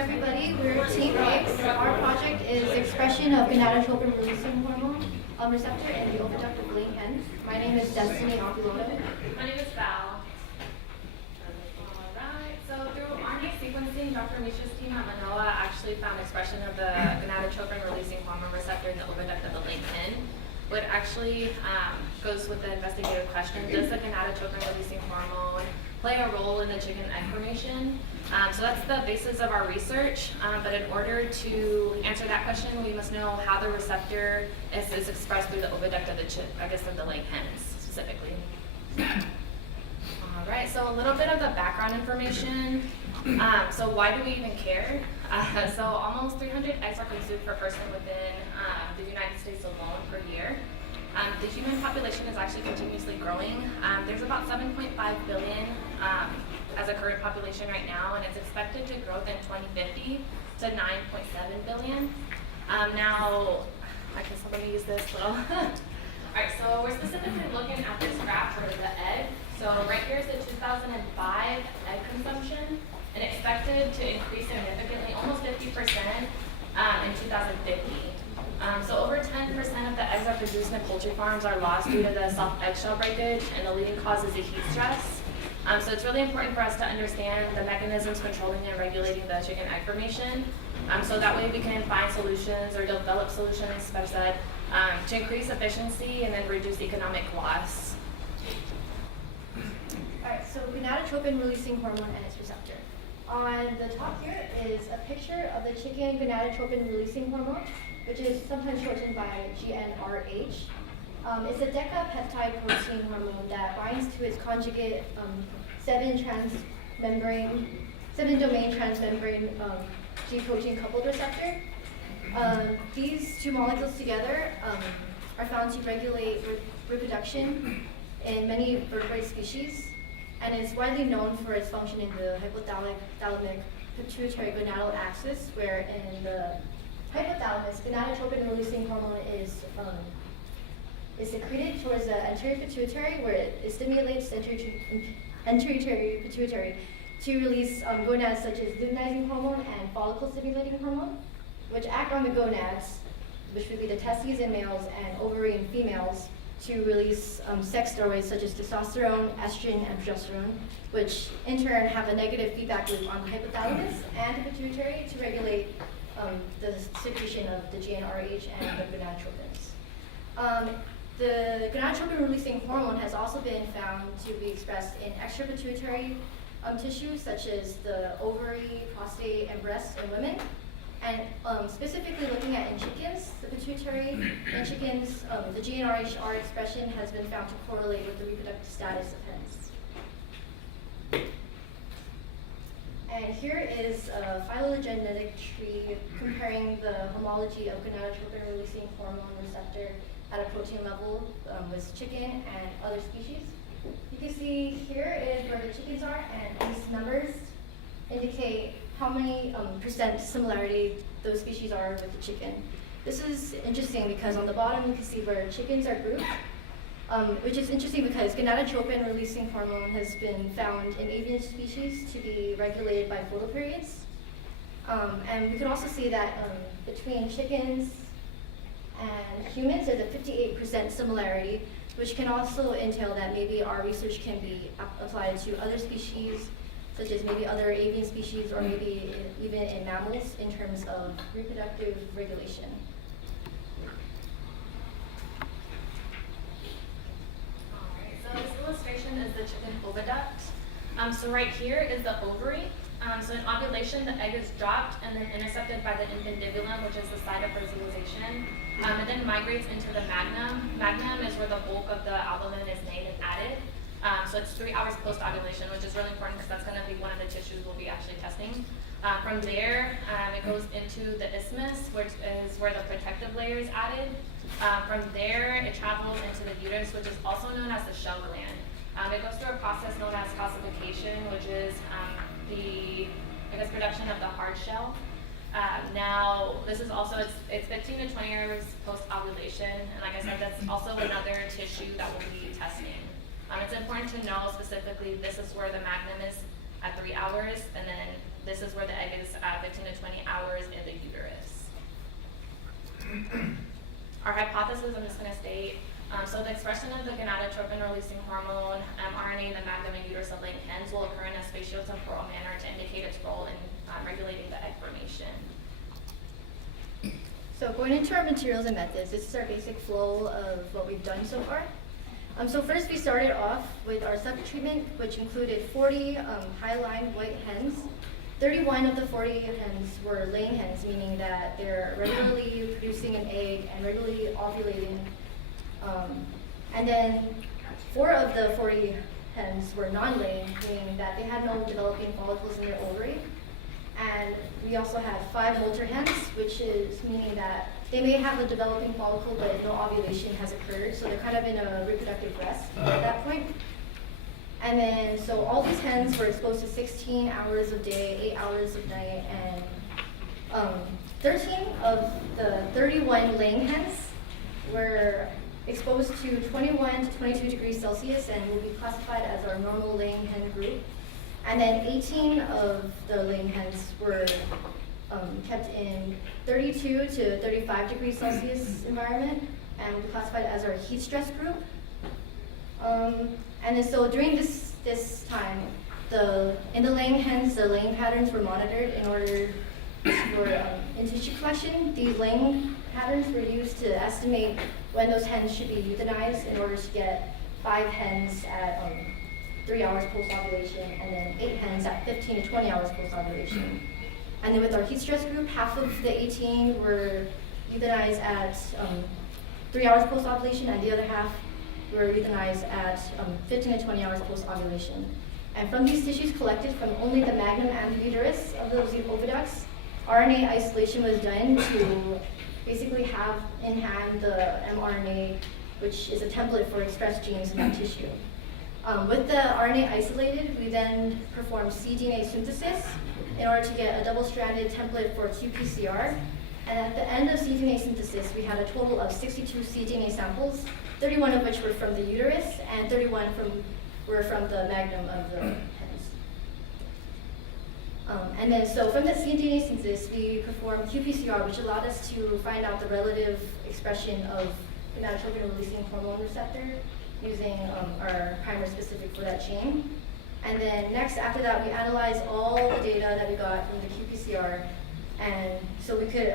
everybody. We're Team X. Our project is expression of gonadotropin releasing hormone receptor in the oviduct of laying hens. My name is Destiny Oviduct. My name is Val. Alright, so through RNA sequencing, Dr. Misha's team at Manoa actually found expression of the gonadotropin releasing hormone receptor in the oviduct of the laying hen. What actually goes with the investigative question, does the gonadotropin releasing hormone play a role in the chicken egg formation? So that's the basis of our research, but in order to answer that question, we must know how the receptor is expressed through the oviduct of the laying hens specifically. All right, so a little bit of the background information. So why do we even care? So almost 300 eggs are consumed per person within the United States alone per year. The human population is actually continuously growing. There's about 7.5 billion as a current population right now, and it's expected to grow in 2050 to 9.7 billion. Now, I guess let me use this little. All right, so we're specifically looking at this graph for the egg. So right here is the 2005 egg consumption, and expected to increase significantly, almost 50% in 2050. So over 10% of the eggs that are produced in poultry farms are lost due to the soft eggshell breakage, and the leading cause is the heat stress. So it's really important for us to understand the mechanisms controlling and regulating the chicken egg formation. So that way we can find solutions or develop solutions, better said, to increase efficiency and then reduce economic loss. Alright, so gonadotropin releasing hormone and its receptor. On the top here is a picture of the chicken gonadotropin releasing hormone, which is sometimes shortened by GnRH. It's a decapeptide protein hormone that binds to its conjugate 7-domain transmembrane G protein coupled receptor. These two molecules together are found to regulate reproduction in many vertebrate species, and is widely known for its function in the hypothalamic pituitary gonadal axis, where in the hypothalamus, gonadotropin releasing hormone is secreted towards the anterior pituitary, where it stimulates anterior pituitary to release gonads such as luteinizing hormone and follicle stimulating hormone, which act on the gonads, which would be the testes in males and ovary in females, to release sex steroids such as testosterone, estrogen, and progesterone, which in turn have a negative feedback loop on the hypothalamus and the pituitary to regulate the secretion of the GnRH and the gonadotropins. The gonadotropin releasing hormone has also been found to be expressed in extrapituitary tissues such as the ovary, prostate, and breast in women. And specifically looking at in chickens, the pituitary in chickens, the GnRH expression has been found to correlate with the reproductive status of hens. And here is a phylogenetic tree comparing the homology of gonadotropin releasing hormone receptor at a protein level with chicken and other species. You can see here is where the chickens are, and these numbers indicate how many percent similarity those species are with the chicken. This is interesting because on the bottom you can see where chickens are grouped, which is interesting because gonadotropin releasing hormone has been found in avian species to be regulated by photoperiods. And we can also see that between chickens and humans there's a 58% similarity, which can also entail that maybe our research can be applied to other species, such as maybe other avian species or maybe even in mammals in terms of reproductive regulation. Alright, so this illustration is the chicken oviduct. So right here is the ovary. So in ovulation, the egg is dropped and then intercepted by the infundibulum, which is the site of fertilization. It then migrates into the magnum. Magnum is where the bulk of the albumin is made and added. So it's 3 hours post-ovulation, which is really important because that's going to be one of the tissues we'll be actually testing. From there, it goes into the isthmus, which is where the protective layer is added. From there, it travels into the uterus, which is also known as the shell gland. It goes through a process known as calcification, which is the production of the hard shell. Now, this is also, it's 15 to 20 hours post-ovulation, and like I said, that's also another tissue that we'll be testing. It's important to know specifically this is where the magnum is at 3 hours, and then this is where the egg is at 15 to 20 hours in the uterus. Our hypothesis, I'm just going to state, so the expression of the gonadotropin-releasing hormone, mRNA, in the magnum and uterus of laying hens will occur in a spatiotemporal manner to indicate its role in regulating the egg formation. So going into our materials and methods, this is our basic flow of what we've done so far. So first we started off with our septic treatment, which included 40 high-line white hens. 31 of the 40 hens were laying hens, meaning that they're regularly producing an egg and regularly ovulating. And then 4 of the 40 hens were non-laying, meaning that they had no developing follicles in their ovary. And we also had 5 molter hens, which is meaning that they may have a developing follicle, but no ovulation has occurred, so they're kind of in a reproductive rest at that point. And then, so all these hens were exposed to 16 hours of day, 8 hours of night, and 13 of the 31 laying hens were exposed to 21 to 22 degrees Celsius and will be classified as our normal laying hen group. And then 18 of the laying hens were kept in 32 to 35 degrees Celsius environment and will be classified as our heat stress group. And then so during this time, in the laying hens, the laying patterns were monitored in order for in tissue collection. These laying patterns were used to estimate when those hens should be euthanized in order to get 5 hens at 3 hours post-ovulation, and then 8 hens at 15 to 20 hours post-ovulation. And then with our heat stress group, half of the 18 were euthanized at 3 hours post-ovulation, and the other half were euthanized at 15 to 20 hours post-ovulation. And from these tissues collected from only the magnum and the uterus of those oviducts, RNA isolation was done to basically have in hand the mRNA, which is a template for expressed genes in that tissue. With the RNA isolated, we then performed cDNA synthesis in order to get a double-stranded template for qPCR. And at the end of cDNA synthesis, we had a total of 62 cDNA samples, 31 of which were from the uterus, and 31 were from the magnum of the hens. And then, so from the cDNA synthesis, we performed qPCR, which allowed us to find out the relative expression of gonadotropin-releasing hormone receptor using our primer specific for that gene. And then next, after that, we analyzed all the data that we got from the qPCR, and so we could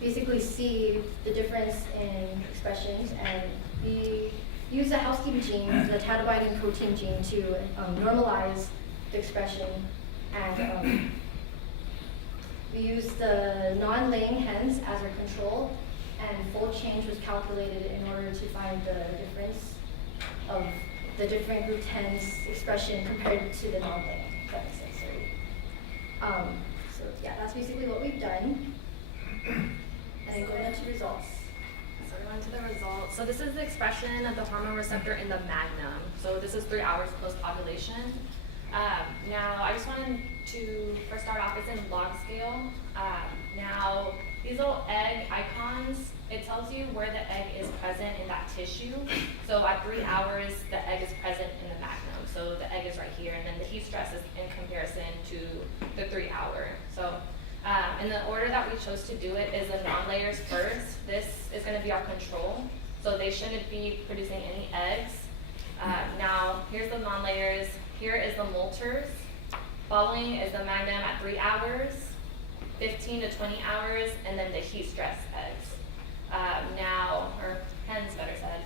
basically see the difference in expressions, and we used the housekeeping gene, the tadabiding protein gene, to normalize the expression, and we used the non-laying hens as our control, and fold change was calculated in order to find the difference of the different group hens expression compared to the non-laying, if that makes sense. So yeah, that's basically what we've done. And then going on to results. So we're on to the results. So this is the expression of the hormone receptor in the magnum. So this is 3 hours post-ovulation. Now, I just wanted to first start off, it's in log scale. Now, these little egg icons, it tells you where the egg is present in that tissue. So at 3 hours, the egg is present in the magnum. So the egg is right here, and then the heat stress is in comparison to the 3 hour. So in the order that we chose to do it is the non-layers first. This is going to be our control. So they shouldn't be producing any eggs. Now, here's the non-layers. Here is the molters. Following is the magnum at 3 hours, 15 to 20 hours, and then the heat stress eggs. Or hens, better said.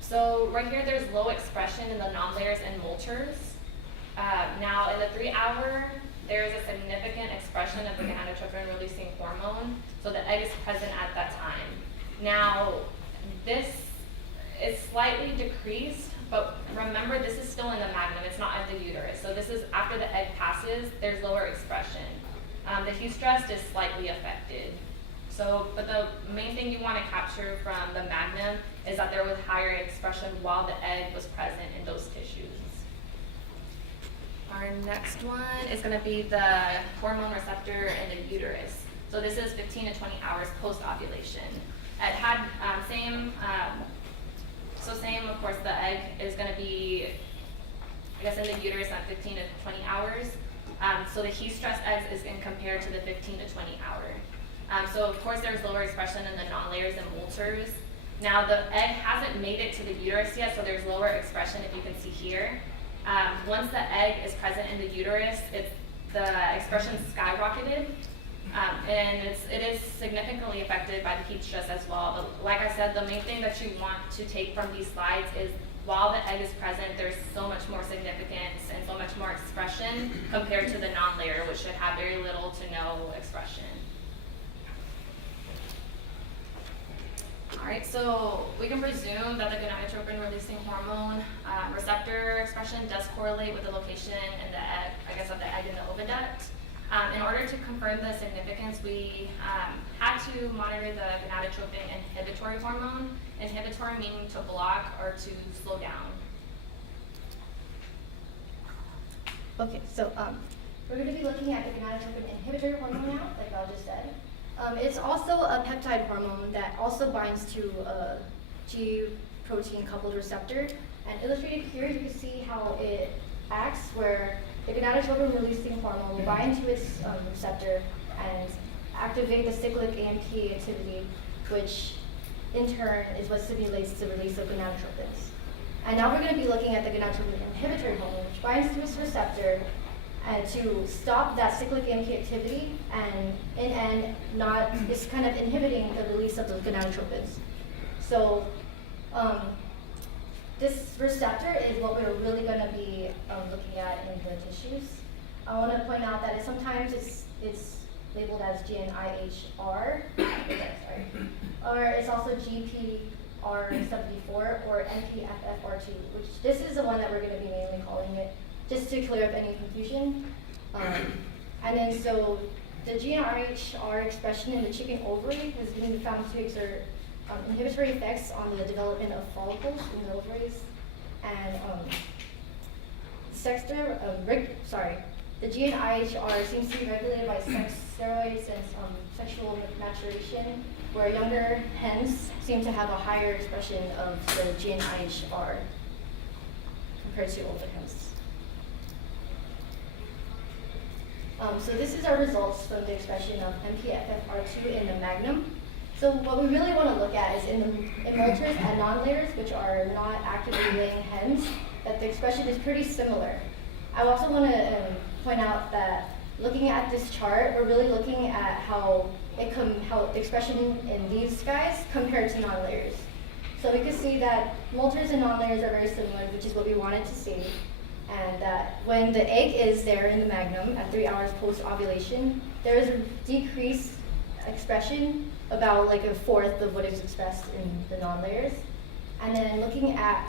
So right here, there's low expression in the non-layers and molters. Now, in the 3 hour, there is a significant expression of the gonadotropin-releasing hormone, so the egg is present at that time. Now, this is slightly decreased, but remember, this is still in the magnum, it's not at the uterus. So this is after the egg passes, there's lower expression. The heat stress is slightly affected. So, but the main thing you want to capture from the magnum is that there was higher expression while the egg was present in those tissues. Our next one is going to be the hormone receptor in the uterus. So this is 15 to 20 hours post-ovulation. It had same, of course, the egg is going to be guess in the uterus at 15 to 20 hours. So the heat stress eggs is in compared to the 15 to 20 hour. So of course there's lower expression in the non-layers and molters. Now the egg hasn't made it to the uterus yet, so there's lower expression if you can see here. Once the egg is present in the uterus, the expression skyrocketed. And it is significantly affected by the heat stress as well. But like I said, the main thing that you want to take from these slides is while the egg is present, there's so much more significance and so much more expression compared to the non-layer, which should have very little to no expression. All right, so we can presume that the gonadotropin-releasing hormone receptor expression does correlate with the location in the egg, of the egg in the oviduct. In order to confirm the significance, we had to monitor the gonadotropin inhibitory hormone. Inhibitory meaning to block or to slow down. Okay, so we're going to be looking at the gonadotropin inhibitory hormone now, like I just said. It's also a peptide hormone that also binds to a G protein coupled receptor. And illustrated here, you can see how it acts, where the gonadotropin releasing hormone will bind to its receptor and activate the cyclic AMP activity, which in turn is what stimulates the release of gonadotropins. And now we're going to be looking at the gonadotropin inhibitory hormone, which binds to its receptor and to stop that cyclic AMP activity, and in end, it's kind of inhibiting the release of those gonadotropins. So this receptor is what we're really going to be looking at in the tissues. I want to point out that sometimes it's labeled as GnRH, or it's also GPR74 or NPFFR2, which this is the one that we're going to be mainly calling it, just to clear up any confusion. And then so the GnRH expression in the chicken ovary has been found to exert inhibitory effects on the development of follicles in the ovaries, and the GnRH seems to be regulated by sex steroids and sexual maturation, where younger hens seem to have a higher expression of the GnRH compared to older hens. So this is our results from the expression of MPFFR2 in the magnum. So what we really want to look at is in molters and non-layers, which are not actively laying hens, that the expression is pretty similar. I also want to point out that looking at this chart, we're really looking at how the expression in these guys compared to non-layers. So we can see that molters and non-layers are very similar, which is what we wanted to see. And that when the egg is there in the magnum at 3 hours post-ovulation, there is a decreased expression, about like a fourth of what is expressed in the non-layers. And then looking at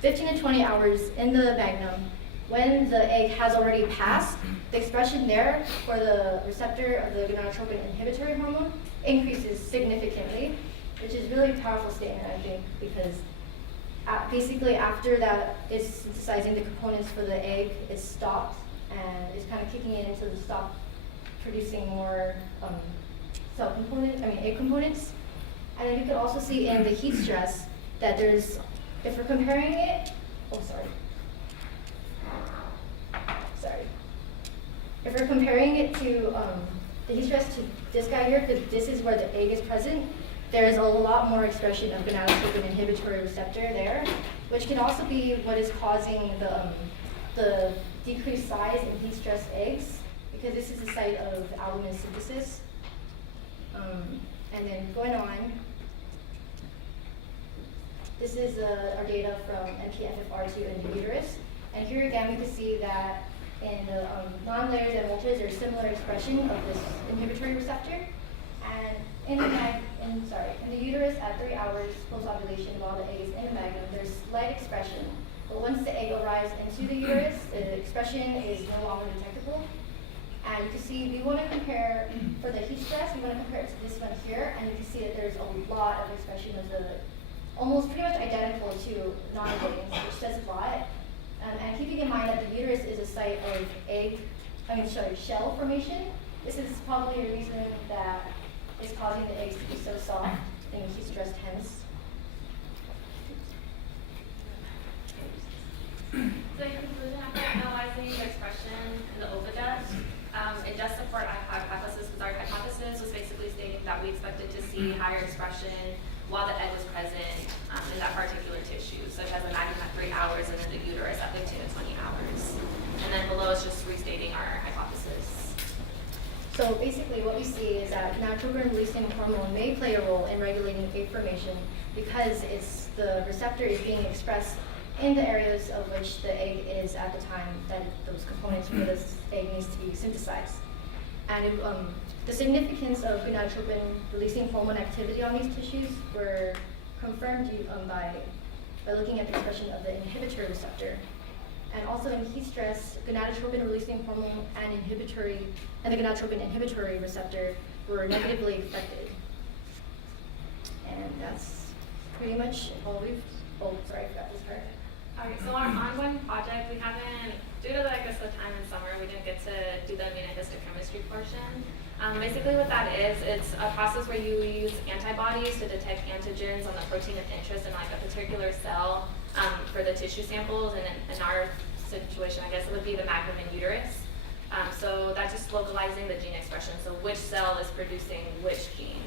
15 to 20 hours in the magnum, when the egg has already passed, the expression there for the receptor of the gonadotropin inhibitory hormone increases significantly, which is really a powerful statement, I think, because basically after that it's synthesizing the components for the egg, it's stopped and it's kind of kicking it into the stop producing more egg components. And then you could also see in the heat stress that there's, if we're comparing it, if we're comparing it to the heat stress to this guy here, because this is where the egg is present, there's a lot more expression of gonadotropin inhibitory receptor there, which can also be what is causing the decreased size in heat stressed eggs, because this is the site of albumin synthesis. And then going on, this is our data from MPFFR2 in the uterus. And here again, we can see that in the non-layers and molters, there's similar expression of this inhibitory receptor. And in the uterus at 3 hours post-ovulation, while the egg is in the magnum, there's slight expression. But once the egg arrives into the uterus, the expression is no longer detectable. And you can see we want to compare, for the heat stress, we want to compare it to this one here, and you can see that there's a lot of expression of the, almost pretty much identical to non-layers, which says a lot. And keeping in mind that the uterus is a site of shell formation, this is probably a reason that is causing the eggs to be so soft in heat stressed hens. So in conclusion, see higher expression while the egg was present in that particular tissue, such as imagining at 3 hours and then the uterus at 15 to 20 hours. And then below is just restating our hypothesis. So basically what we see is that gonadotropin releasing hormone may play a role in regulating egg formation because the receptor is being expressed in the areas of which the egg is at the time that those components for this egg needs to be synthesized. And the significance of gonadotropin releasing hormone activity on these tissues were confirmed by looking at the expression of the inhibitory receptor. And also in heat stress, gonadotropin releasing hormone and the gonadotropin inhibitory receptor were negatively affected. And that's pretty much all sorry, I forgot this part. Okay, so our ongoing project, we haven't, due to the time in summer, we didn't get to do the immunohistochemistry portion. Basically what that is, it's a process where you use antibodies to detect antigens on the protein of interest in like a particular cell for the tissue samples, and in our situation, I guess it would be the magnum and uterus. So that's just localizing the gene expression, so which cell is producing which gene.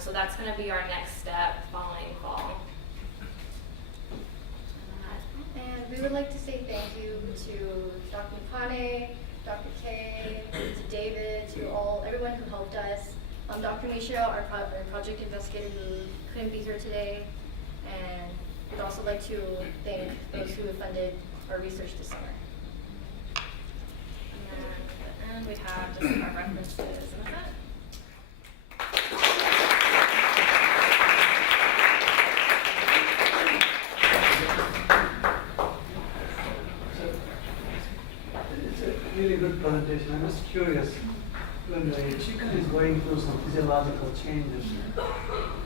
So that's going to be our next step following fall. And we would like to say thank you to Dr. Mukane, Dr. K, to David, to everyone who helped us. Dr. Misha, our project investigator who couldn't be here today. And we'd also like to thank those who have funded our research this summer. And we have just our references, and that's it. It's a really good presentation. I'm just curious, when the chicken is going through some physiological changes,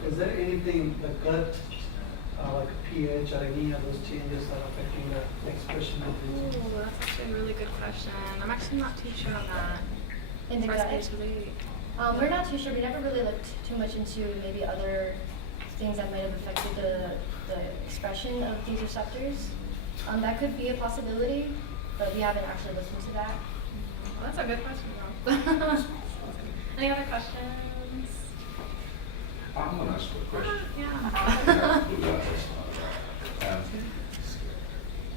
is there anything, the gut, like pH or any of those changes that are affecting the expression of the Ooh, that's actually a really good question. I'm actually not too sure on that. In the gut? We're not too sure. We never really looked too much into maybe other things that might have affected the expression of these receptors. That could be a possibility, but we haven't actually listened to that. Well, that's a good question, though. Any other questions? I'm going to ask a question. Yeah.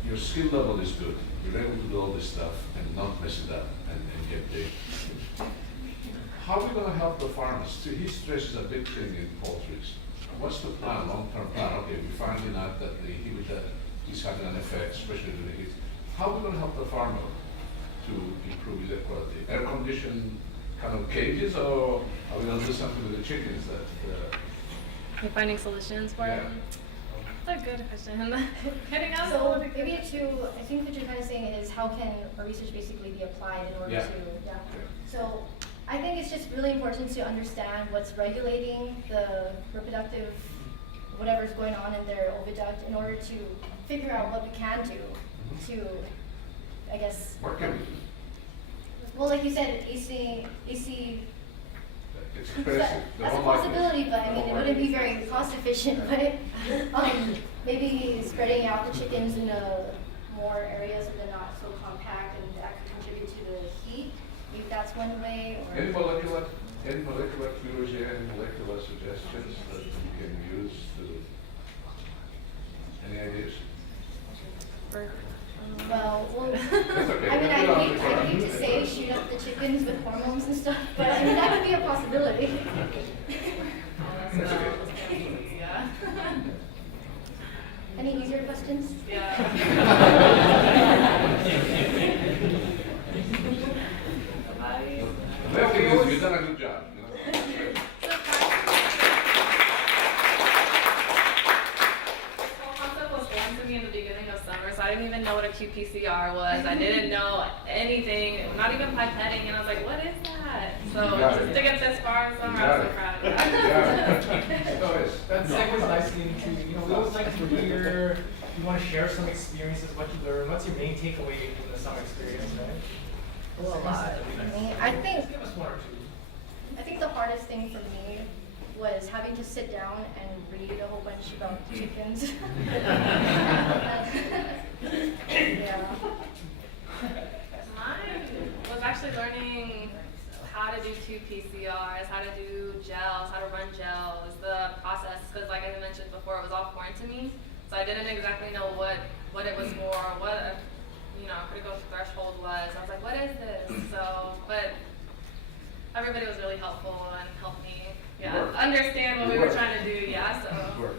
Your skill level is good. You're able to do all this stuff and not mess it up and get big. How are we going to help the farmers? See, heat stress is a big thing in poultry. What's the plan, long-term plan? Okay, we find out that the habitat is having an effect, especially with the heat. How are we going to help the farmer to improve his quality? Air conditioned kind of cages, or are we going to do something with the chickens that? You're finding solutions for it? That's a good question. Hitting us. So maybe I think what you're kind of saying is how can our research basically be applied in order to, So I think it's just really important to understand what's regulating the reproductive, whatever's going on in their oviduct in order to figure out what we can do to, I guess. What can we do? Well, like you said, AC It's expensive. that's a possibility, but I mean, it wouldn't be very cost efficient, but maybe spreading out the chickens into more areas so they're not so compact and that could contribute to the heat. Maybe that's one way. Or Any molecular clues here, any molecular suggestions that we can use to, any ideas? well, That's okay. I mean, That's I hate to say shoot up the chickens with hormones and stuff, but I mean, that would be a possibility. That's okay. Yeah. Any easier questions? The main thing is you've done a good job. You know? Me in the beginning of summer, so I didn't even know what a qPCR was. I didn't know anything, not even pipetting, and I was like, what is that? So just to get this far in summer, I'm so proud of that. That segues nicely into, we always like to hear, you want to share some experiences, what you learned. What's your main takeaway from the summer experience, right? Well, a lot. I think Give us one or two. I think the hardest thing for me was having to sit down and read a whole bunch about chickens. Yeah. Mine was actually learning how to do qPCRs, how to do gels, how to run gels. important to me. So I didn't exactly know what it was for, what a, critical threshold was. I was like, what is this? So, but everybody was really helpful and helped me, Worked. understand what You we were worked. trying to do, yeah, so. Worked.